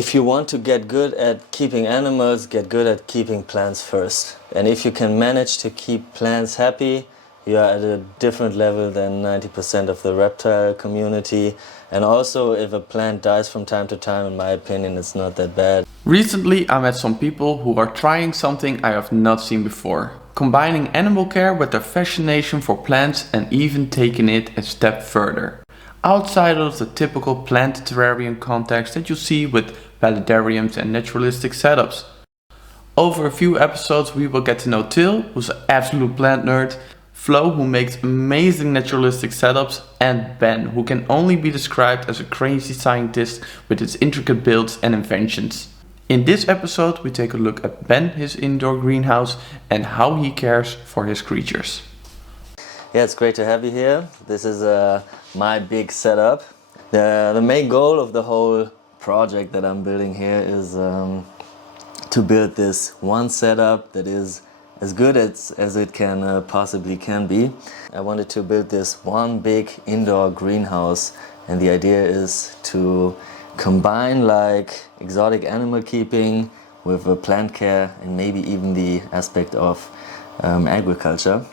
If you want to get good at keeping animals, get good at keeping plants first. And if you can manage to keep plants happy, you are at a different level than 90% of the reptile community. And also, if a plant dies from time to time, in my opinion, it's not that bad. Recently, I met some people who are trying something I have not seen before, combining animal care with their fascination for plants and even taking it a step further. Outside of the typical plant terrarium context that you see with paludariums and naturalistic setups. Over a few episodes we will get to know Till, who's an absolute plant nerd, Flo, who makes amazing naturalistic setups, and Ben, who can only be described as a crazy scientist with his intricate builds and inventions. In this episode we take a look at Ben, his indoor greenhouse, and how he cares for his creatures. Yeah, it's great to have you here. This is my big setup. The main goal of the whole project that I'm building here is to build this one setup that is as good as it can possibly can be. I wanted to build this one big indoor greenhouse, and the idea is to combine like exotic animal keeping with plant care and maybe even the aspect of agriculture.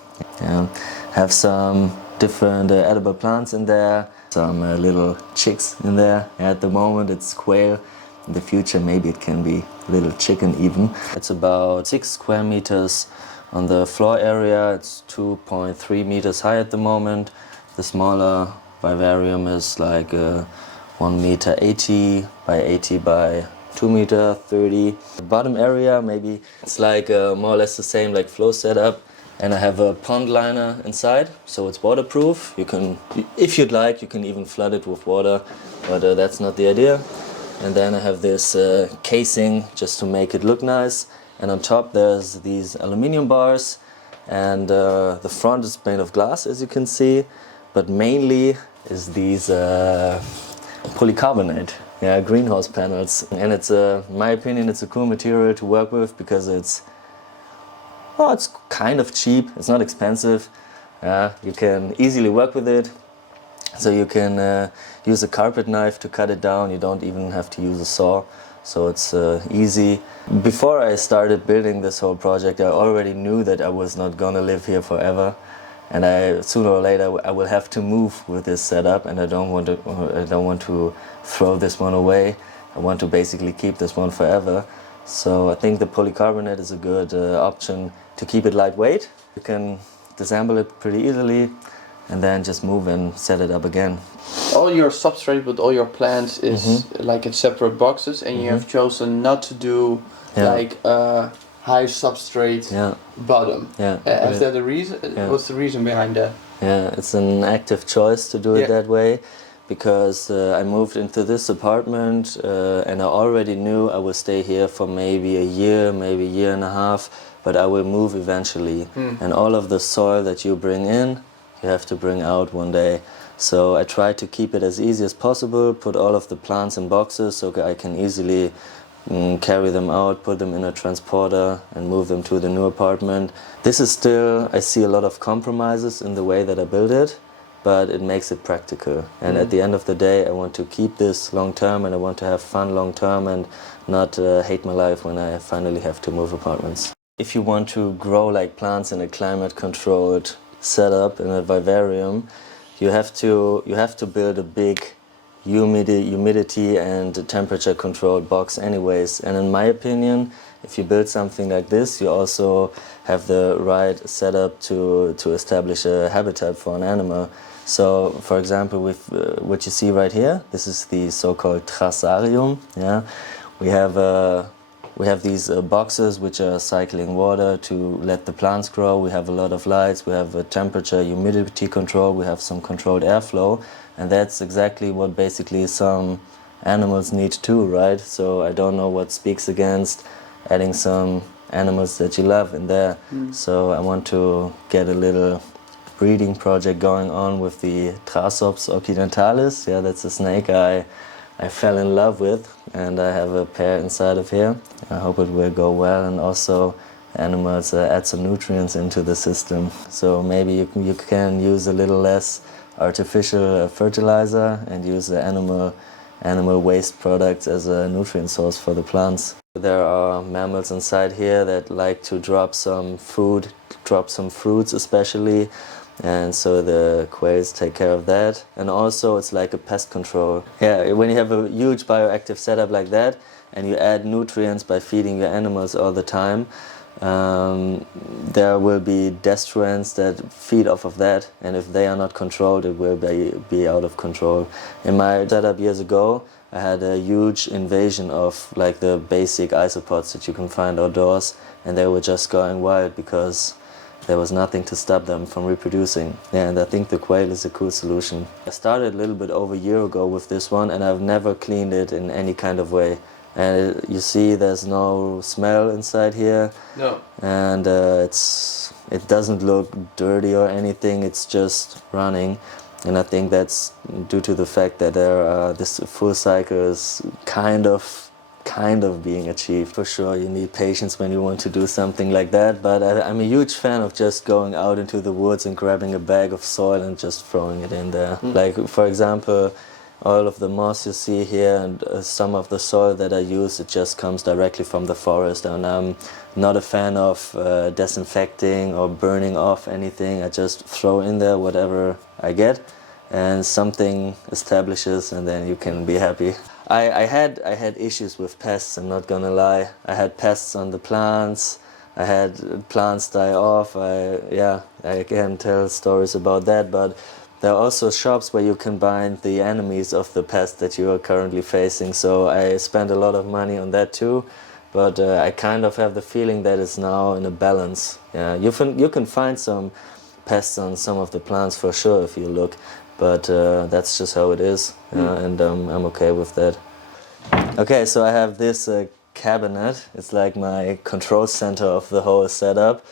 Have some different edible plants in there, some little chicks in there. At the moment it's quail. In the future maybe it can be little chicken even. It's about 6 square meters on the floor area. It's 2.3 meters high at the moment. The smaller vivarium is like 1 meter 80 by 80 by 2 meter 30. The bottom area maybe it's like more or less the same like flow setup. And I have a pond liner inside, so it's waterproof. You can, if you'd like, you can even flood it with water, but that's not the idea. And then I have this casing just to make it look nice. And on top there's these aluminium bars, and the front is made of glass, as you can see, but mainly is these polycarbonate, greenhouse panels. And it's, in my opinion, it's a cool material to work with because it's kind of cheap, it's not expensive. You can easily work with it. So you can use a carpet knife to cut it down, you don't even have to use a saw. So it's easy. Before I started building this whole project, I already knew that I was not gonna live here forever. And sooner or later I will have to move with this setup, and I don't want to throw this one away. I want to basically keep this one forever. So I think the polycarbonate is a good option to keep it lightweight. You can disassemble it pretty easily and then just move and set it up again. All your substrate with all your plants is like in separate boxes, and you have chosen not to do like a high substrate bottom. Is that the reason? What's the reason behind that? Yeah, it's an active choice to do it that way. Because I moved into this apartment and I already knew I would stay here for maybe a year, maybe a year and a half, but I will move eventually. And all of the soil that you bring in, you have to bring out one day. So I try to keep it as easy as possible, put all of the plants in boxes so I can easily carry them out, put them in a transporter and move them to the new apartment. This is still, I see a lot of compromises in the way that I build it, but it makes it practical. And at the end of the day, I want to keep this long term, and I want to have fun long term and not hate my life when I finally have to move apartments. If you want to grow like plants in a climate controlled setup in a vivarium, you have to build a big humidity and temperature controlled box anyways. And in my opinion, if you build something like this, you also have the right setup to establish a habitat for an animal. So, for example, with what you see right here, this is the so-called Thrasops. Yeah, we have these boxes which are cycling water to let the plants grow. We have a lot of lights. We have a temperature, humidity control. We have some controlled airflow, and that's exactly what basically some animals need too, right? So I don't know what speaks against adding some animals that you love in there. So I want to get a little breeding project going on with the Thrasops occidentalis. Yeah, that's a snake I fell in love with, and I have a pair inside of here. I hope it will go well, and also animals add some nutrients into the system. So maybe you can use a little less artificial fertilizer and use the animal animal waste products as a nutrient source for the plants. There are mammals inside here that like to drop some food, drop some fruits especially, and so the quails take care of that. And also it's like a pest control. Yeah, when you have a huge bioactive setup like that and you add nutrients by feeding your animals all the time, there will be destruents that feed off of that, and if they are not controlled, it will be out of control. In my setup years ago, I had a huge invasion of like the basic isopods that you can find outdoors, and they were just going wild because there was nothing to stop them from reproducing. Yeah, and I think the quail is a cool solution. I started a little bit over a year ago with this one, and I've never cleaned it in any kind of way. And you see there's no smell inside here. No. And it doesn't look dirty or anything, it's just running. And I think that's due to the fact that this full cycle is kind of being achieved. For sure you need patience when you want to do something like that, but I'm a huge fan of just going out into the woods and grabbing a bag of soil and just throwing it in there. Like for example, all of the moss you see here and some of the soil that I use, it just comes directly from the forest, and I'm not a fan of disinfecting or burning off anything. I just throw in there whatever I get and something establishes, and then you can be happy. I had issues with pests, I'm not gonna lie. I had pests on the plants, I had plants die off. I can tell stories about that, but there are also shops where you can buy the enemies of the pest that you are currently facing, so I spent a lot of money on that too, but I kind of have the feeling that it's now in a balance. Yeah, you can find some pests on some of the plants for sure if you look, but that's just how it is, and I'm okay with that. Okay, so I have this cabinet. It's like my control center of the whole setup.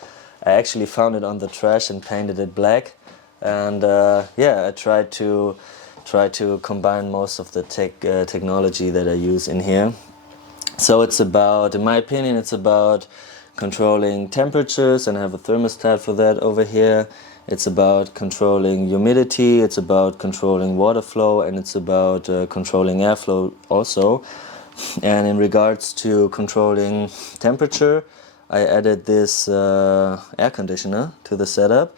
I actually found it on the trash and painted it black. And I tried to combine most of the technology that I use in here. So it's about, in my opinion, it's about controlling temperatures, and I have a thermostat for that over here. It's about controlling humidity, it's about controlling water flow, and it's about controlling airflow also. And in regards to controlling temperature, I added this air conditioner to the setup.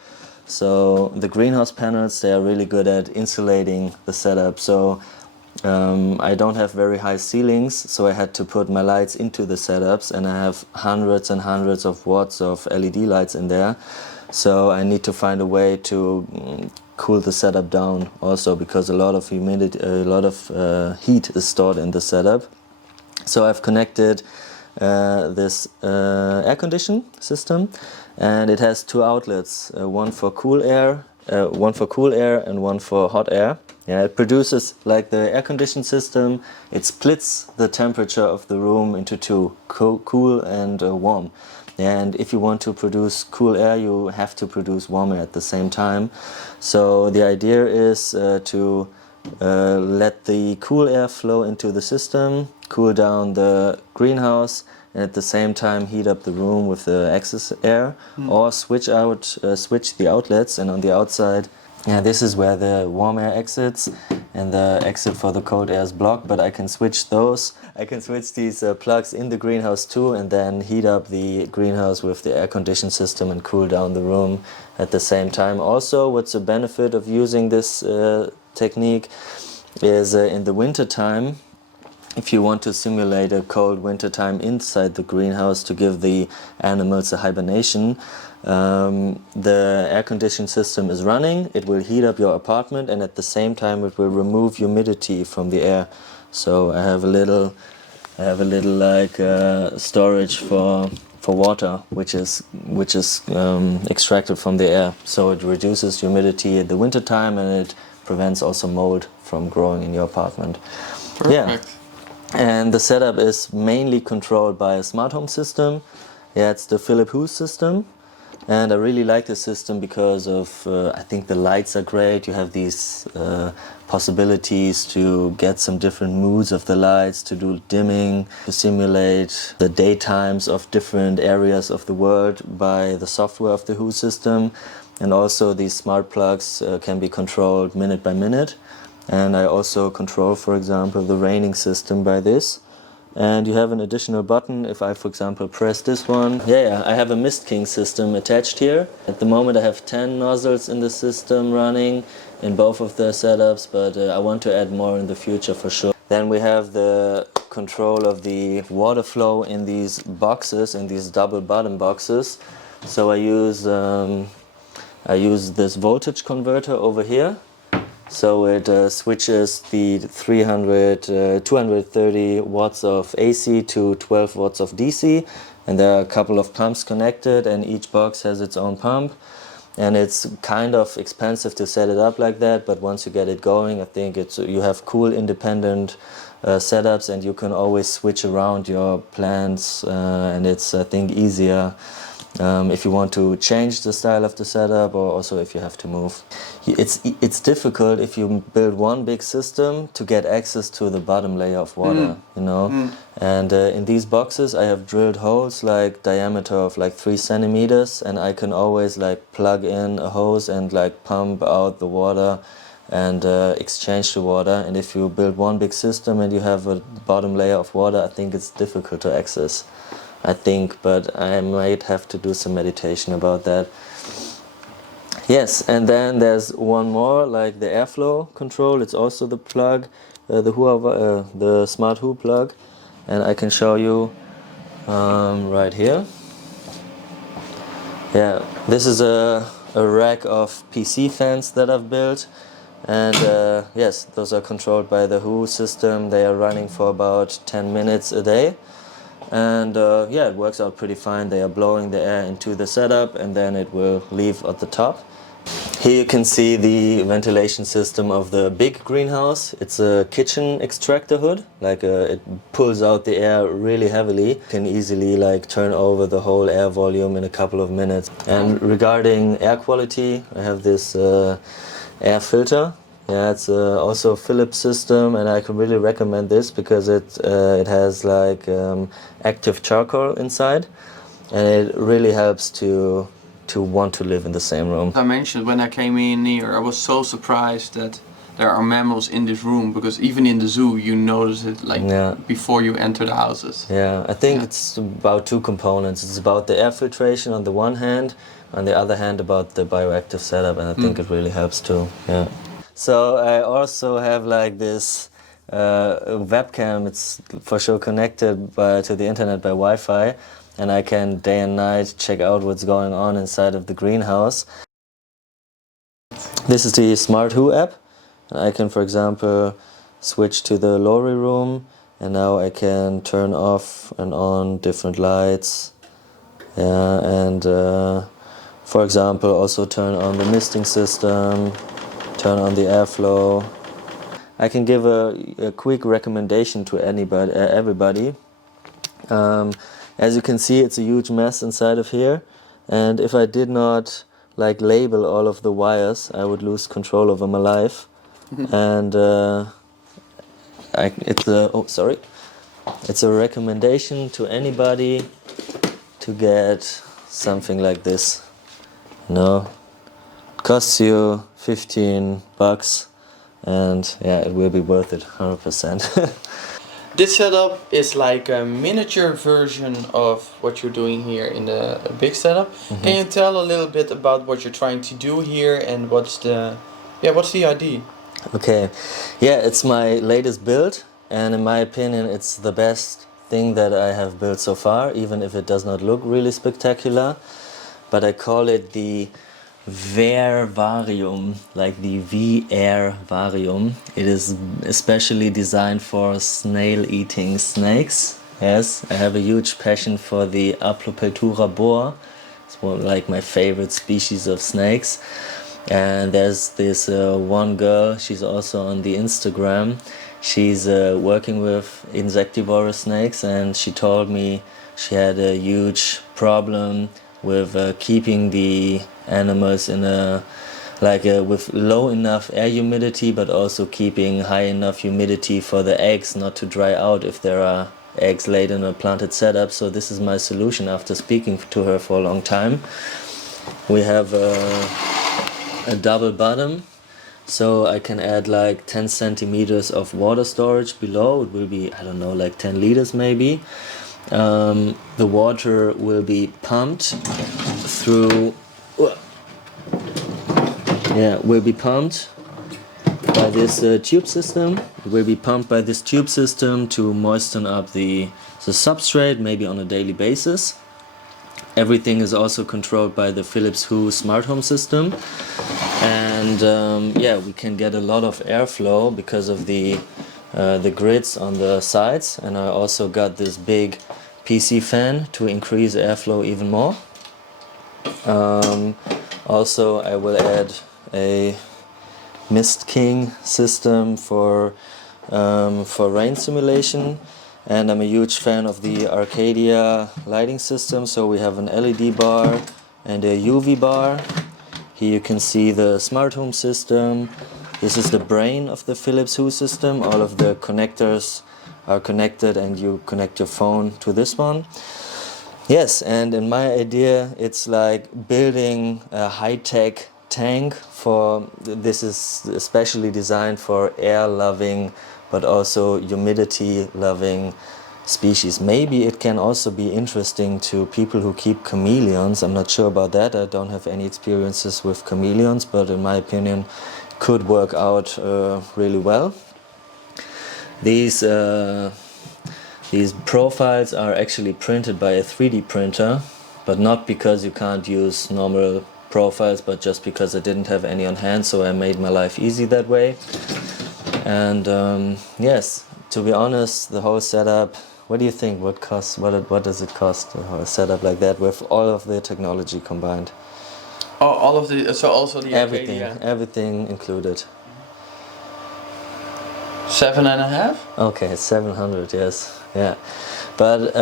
So the greenhouse panels, they are really good at insulating the setup. So I don't have very high ceilings, so I had to put my lights into the setups, and I have hundreds and hundreds of watts of LED lights in there. So I need to find a way to cool the setup down also, because a lot of humidity, heat is stored in the setup. So I've connected this air condition system, and it has two outlets, one for cool air and one for hot air. Yeah, it produces, like the air condition system, it splits the temperature of the room into two, cool and warm. And if you want to produce cool air, you have to produce warm air at the same time. So the idea is to let the cool air flow into the system, cool down the greenhouse, and at the same time heat up the room with the excess air, or switch the outlets, and on the outside, this is where the warm air exits, and the exit for the cold air is blocked, but I can switch those. I can switch these plugs in the greenhouse too, and then heat up the greenhouse with the air condition system and cool down the room at the same time. Also, what's the benefit of using this technique is in the winter time, if you want to simulate a cold winter time inside the greenhouse to give the animals a hibernation, the air conditioning system is running, it will heat up your apartment, and at the same time it will remove humidity from the air. So I have a little like storage for water, which is extracted from the air. So it reduces humidity at the winter time, and it prevents also mold from growing in your apartment. Perfect. Yeah. And the setup is mainly controlled by a smart home system. Yeah, it's the Philips Hue system. And I really like the system because of, I think the lights are great. You have these possibilities to get some different moods of the lights, to do dimming, to simulate the daytimes of different areas of the world by the software of the Hue system. And also these smart plugs can be controlled minute by minute. And I also control, for example, the raining system by this. And you have an additional button if I, for example, press this one. Yeah, I have a Mist King system attached here. At the moment I have 10 nozzles in the system running in both of the setups, but I want to add more in the future for sure. Then we have the control of the water flow in these boxes, in these double bottom boxes. So I use this voltage converter over here. So it switches the 230 watts of AC to 12 watts of DC, and there are a couple of pumps connected, and each box has its own pump. And it's kind of expensive to set it up like that, but once you get it going, I think you have cool independent setups, and you can always switch around your plants, and it's, I think, easier if you want to change the style of the setup, or also if you have to move. It's difficult if you build one big system to get access to the bottom layer of water, you know. And in these boxes I have drilled holes like diameter of like 3 centimeters, and I can always like plug in a hose and like pump out the water and exchange the water. And if you build one big system and you have a bottom layer of water, I think it's difficult to access. I think, but I might have to do some meditation about that. Yes, and then there's one more, like the airflow control. It's also the plug, the smart Who plug, and I can show you right here. Yeah, this is a rack of PC fans that I've built, and yes, those are controlled by the Who system. They are running for about 10 minutes a day. And yeah, it works out pretty fine. They are blowing the air into the setup, and then it will leave at the top. Here you can see the ventilation system of the big greenhouse. It's a kitchen extractor hood, like it pulls out the air really heavily. You can easily like turn over the whole air volume in a couple of minutes. And regarding air quality, I have this air filter. Yeah, it's also a Philips system, and I can really recommend this because it has like active charcoal inside, and it really helps to want to live in the same room. I mentioned when I came in here, I was so surprised that there are mammals in this room, because even in the zoo you notice it like before you enter the houses. Yeah, I think it's about two components. It's about the air filtration on the one hand, on the other hand about the bioactive setup, and I think it really helps too. Yeah. So I also have like this webcam. It's for sure connected to the internet by Wi-Fi, and I can day and night check out what's going on inside of the greenhouse. This is the Smart Who app. I can, for example, switch to the lorry room, and now I can turn off and on different lights. Yeah, and for example, also turn on the misting system, turn on the airflow. I can give a quick recommendation to everybody. As you can see, it's a huge mess inside of here, and if I did not like label all of the wires, I would lose control over my life. And it's a recommendation to anybody to get something like this. No, it costs you 15 bucks, and yeah, it will be worth it 100%. This setup is like a miniature version of what you're doing here in the big setup. Can you tell a little bit about what you're trying to do here, and what's the idea? Okay, yeah, it's my latest build, and in my opinion it's the best thing that I have built so far, even if it does not look really spectacular. But I call it the vAIRarrium, like the vAIRarrium. It is especially designed for snail-eating snakes. Yes, I have a huge passion for the Aplopeltura boa. It's like my favorite species of snakes. And there's this one girl, she's also on the Instagram. She's working with insectivorous snakes, and she told me she had a huge problem with keeping the animals in with low enough air humidity, but also keeping high enough humidity for the eggs not to dry out if there are eggs laid in a planted setup. So this is my solution after speaking to her for a long time. We have a double bottom, So I can add like 10 centimeters of water storage below. It will be, I don't know, like 10 liters maybe. The water will be pumped through, will be pumped by this tube system. It will be pumped by this tube system to moisten up the substrate, maybe on a daily basis. Everything is also controlled by the Philips Hue smart home system. And we can get a lot of airflow because of the grids on the sides. And I also got this big PC fan to increase airflow even more. Also, I will add a Mist King system for rain simulation, and I'm a huge fan of the Arcadia lighting system. So we have an LED bar and a UV bar. Here you can see the smart home system. This is the brain of the Philips Hue system. All of the connectors are connected and you connect your phone to this one. Yes, and in my idea it's like building a high-tech tank this is especially designed for air-loving but also humidity-loving species. Maybe it can also be interesting to people who keep chameleons. I'm not sure about that. I don't have any experiences with chameleons, but in my opinion could work out really well. These profiles are actually printed by a 3D printer, but not because you can't use normal profiles, but just because I didn't have any on hand, so I made my life easy that way. And yes, to be honest, the whole setup, what do you think? What does it cost, a whole setup like that with all of the technology combined? Oh, all of the, so also the everything included. 7.5? Okay, 700, yes, yeah. But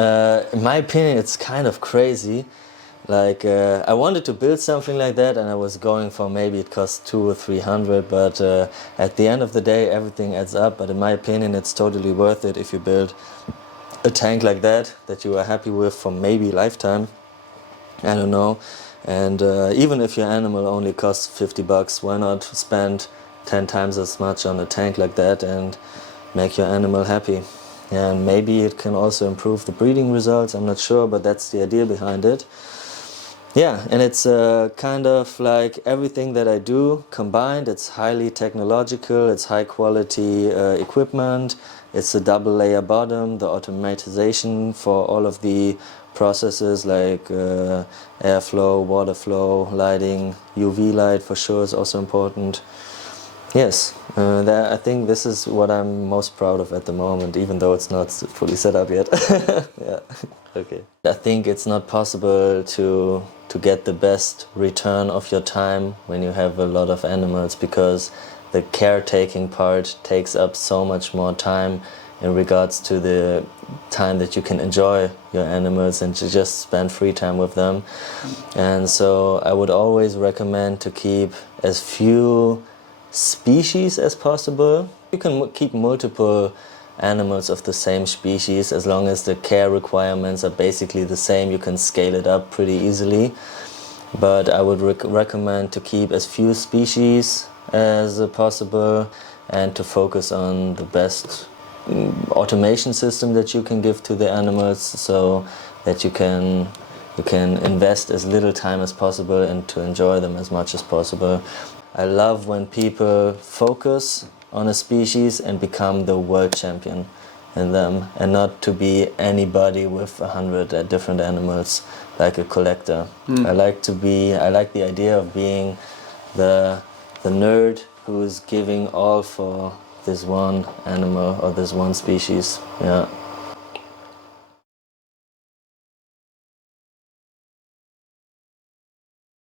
in my opinion, it's kind of crazy. Like I wanted to build something like that, and I was going for maybe it costs 200 or 300. But at the end of the day, everything adds up. But in my opinion, it's totally worth it if you build a tank like that you are happy with for maybe lifetime. I don't know. And even if your animal only costs 50 bucks, why not spend 10 times as much on a tank like that and make your animal happy? And maybe it can also improve the breeding results, I'm not sure, but that's the idea behind it. Yeah, and it's kind of like everything that I do combined. It's highly technological, it's high quality equipment, it's a double layer bottom, the automatization for all of the processes like airflow, water flow, lighting, UV light for sure is also important. Yes, I think this is what I'm most proud of at the moment, even though it's not fully set up yet. Yeah, okay. I think it's not possible to get the best return of your time when you have a lot of animals, because the caretaking part takes up so much more time in regards to the time that you can enjoy your animals and to just spend free time with them. And so I would always recommend to keep as few species as possible. You can keep multiple animals of the same species as long as the care requirements are basically the same. You can scale it up pretty easily, but I would recommend to keep as few species as possible and to focus on the best automation system that you can give to the animals, so that you can invest as little time as possible and to enjoy them as much as possible. I love when people focus on a species and become the world champion in them, and not to be anybody with 100 different animals like a collector. I like the idea of being the nerd who is giving all for this one animal or this one species. Yeah.